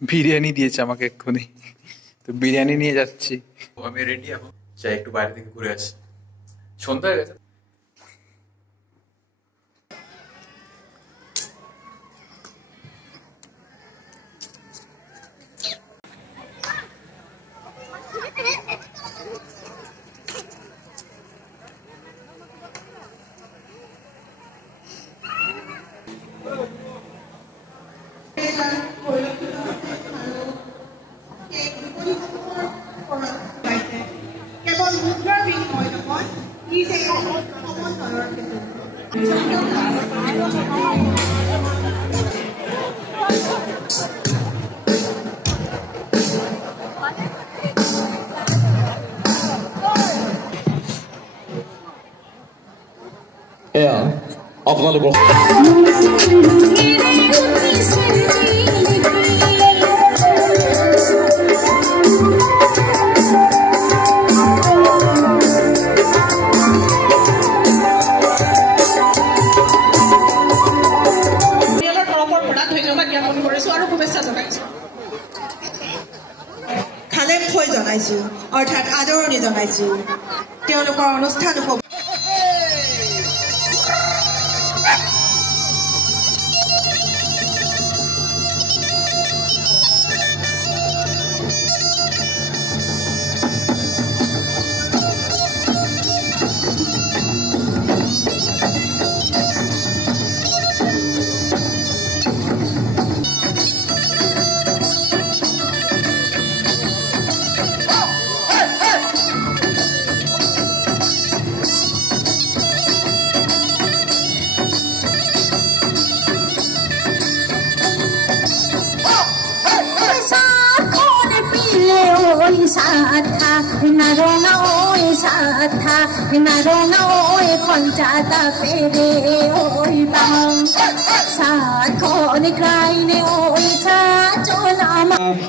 বিরিয়ানি দিয়েছে আমাকে এক্ষুনি, তো বিরিয়ানি নিয়ে যাচ্ছি। আমি রেডি, এখন চাই একটু বাইরে থেকে ঘুরে আসি, সন্ধ্যা হয়ে গেছে। কেৱল মুদ্ৰাৰ বিনিময় নহয়, ই সমন্বয়ৰ এয়া আপোনালোকৰ খালেম হৈ জনাইছো, অৰ্থাৎ আদৰণি জনাইছো তেওঁলোকৰ অনুষ্ঠান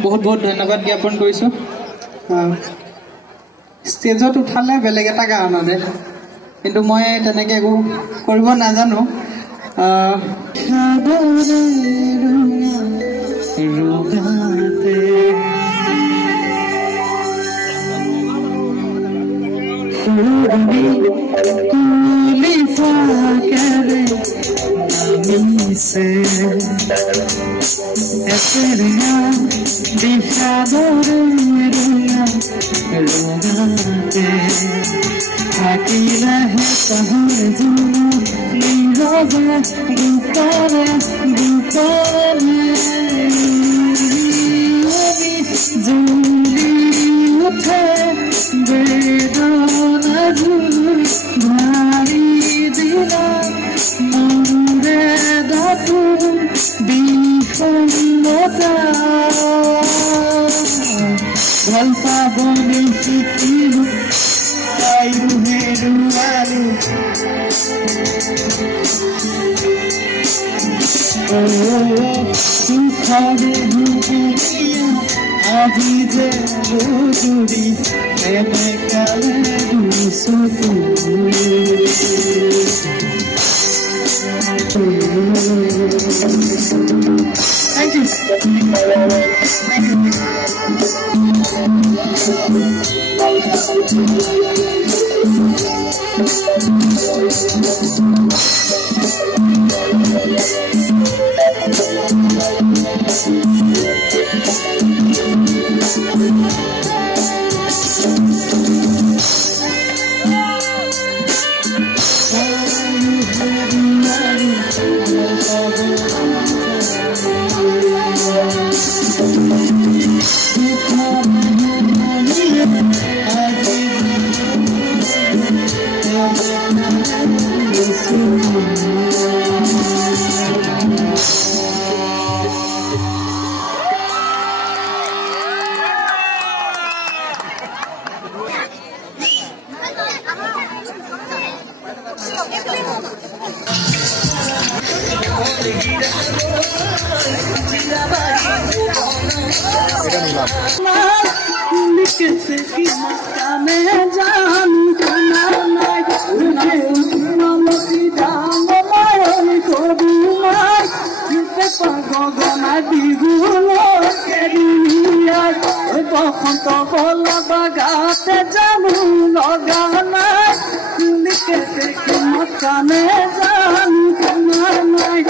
বহুত বহুত ধন্যবাদ জ্ঞাপন কৰিছো। ষ্টেজত উঠালে বেলেগ এটা গান আনে, কিন্তু মই তেনেকে একো কৰিব নাজানো। লাগাতে জানু লগানাই লিখে দেখে মকানে জানু তোমার নাই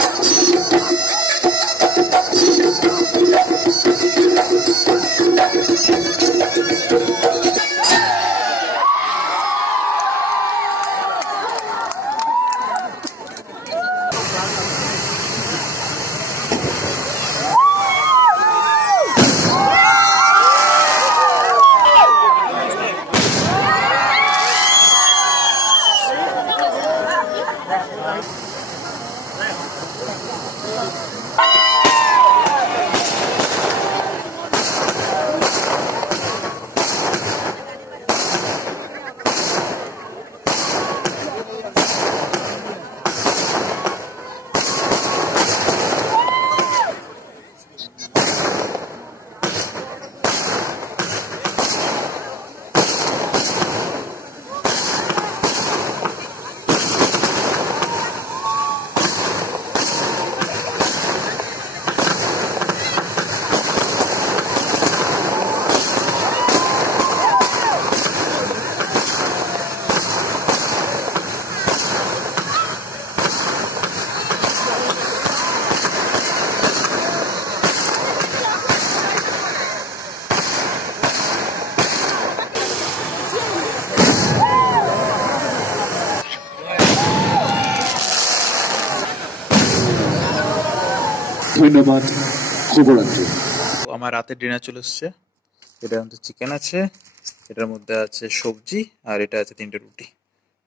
ধন্যবাদ, শুভরাত্রি। আমার রাতের ডিনার চলে এসছে। এটার মধ্যে চিকেন আছে, এটার মধ্যে আছে সবজি, আর এটা আছে 3টে রুটি।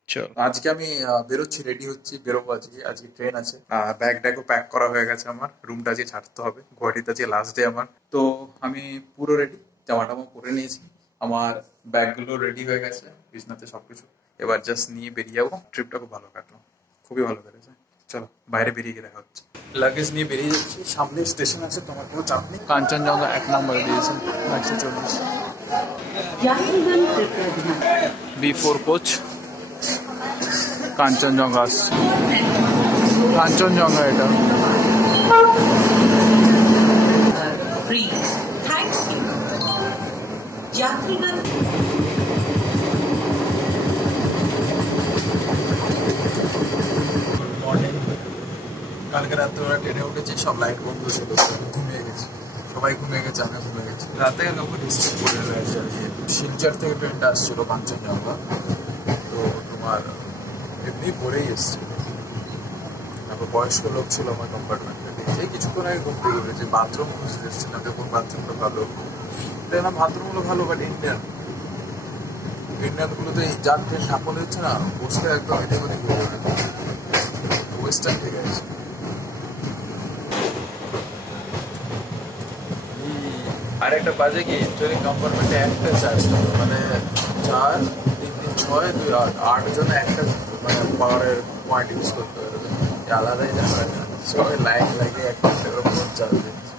চল আজকে আমি বেরোচ্ছি, রেডি হচ্ছি, বেরোবো। আজকে ট্রেন আছে। ব্যাগ ট্যাগও প্যাক করা হয়ে গেছে আমার। রুমটা আজকে ছাড়তে হবে। গুয়াহাটিতে আজকে লাস্ট ডে আমার। তো আমি পুরো রেডি, জামাটামা পরে নিয়েছি, আমার ব্যাগগুলো রেডি হয়ে গেছে বিছনাতে, সবকিছু। এবার জাস্ট নিয়ে বেরিয়ে যাবো। ট্রিপটা খুব ভালো কাটলো, খুবই ভালো কেটেছে। চলো বাইরে বেরিয়ে গিয়ে দেখা হচ্ছে। লাগেজ নিয়ে বেরিয়ে যাচ্ছি, সামনে স্টেশন আছে, তোমার কোনো চাপ নেই। কাঞ্চনজঙ্ঘা 1 নম্বরে দিয়েছে 140। B4 কোচ কাঞ্চনজঙ্ঘা আসছে। কাঞ্চনজঙ্ঘা এটা। কালকে রাতে ওরা ট্রেনে উঠেছে, সব লাইট বন্ধ ছিল, ঘুমিয়ে গেছে, সবাই ঘুমিয়ে গেছে, আমি ঘুমিয়ে গেছি। রাতে লোক ডিস্ট্রিক্ট করে রয়েছে আর কি। শিলচর থেকে ট্রেনটা আসছিল কাঞ্চনজঙ্ঘা, তো তোমার এমনি পরেই এসছে। তারপর বয়স্ক লোক ছিল আমার কম্পার্টমেন্টে, দেখে কিছুক্ষণ আগে ঘুম থেকে উঠেছে, বাথরুম খুঁজতে এসেছিলাম, কোন বাথরুমটা ভালো। দেখলাম বাথরুমগুলো ভালো, বাট ইন্ডিয়ানগুলোতে এই যার ট্রেন ঠাকুর দিচ্ছে না, বসলে একদম এদিক ওদিক হয়ে যাবে, ওয়েস্টার্ন থেকে আছে। আর একটা বাজে কি, ট্রেনিং কম্পার্টমেন্টে একটা চার্জ, মানে 4, 3, 3, 6, 2, 8, 8 জনে একটা মানে পাওয়ারের পয়েন্ট ইউজ করতে হবে, আলাদাই যাবে না। সবাই লাইন লাগিয়ে একটা করে ফোন চার্জ দিচ্ছে,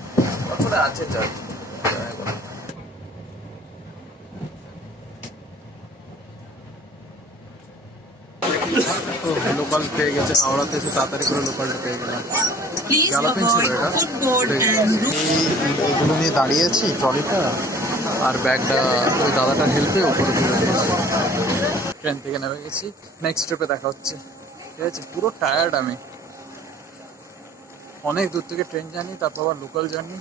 তারপরে আছে চার্জ। লোকাল পেয়ে গেছে, হাওড়া থেকে তাড়াতাড়ি করে লোকালটা পেয়ে গেলাম। গ্যালাপিং ছিল এটা, এগুলো নিয়ে দাঁড়িয়ে আছি ট্রলিটা, আর ব্যাগটা ওই দাদাটার হেল্পে উপরে তুলে দিয়েছি। ট্রেন থেকে নেমে গেছি, নেক্সট ট্রিপে দেখা হচ্ছে। ঠিক আছে, পুরো টায়ার্ড আমি, অনেক দূর থেকে ট্রেন জার্নি, তারপর আবার লোকাল জার্নি।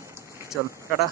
চল টাটা।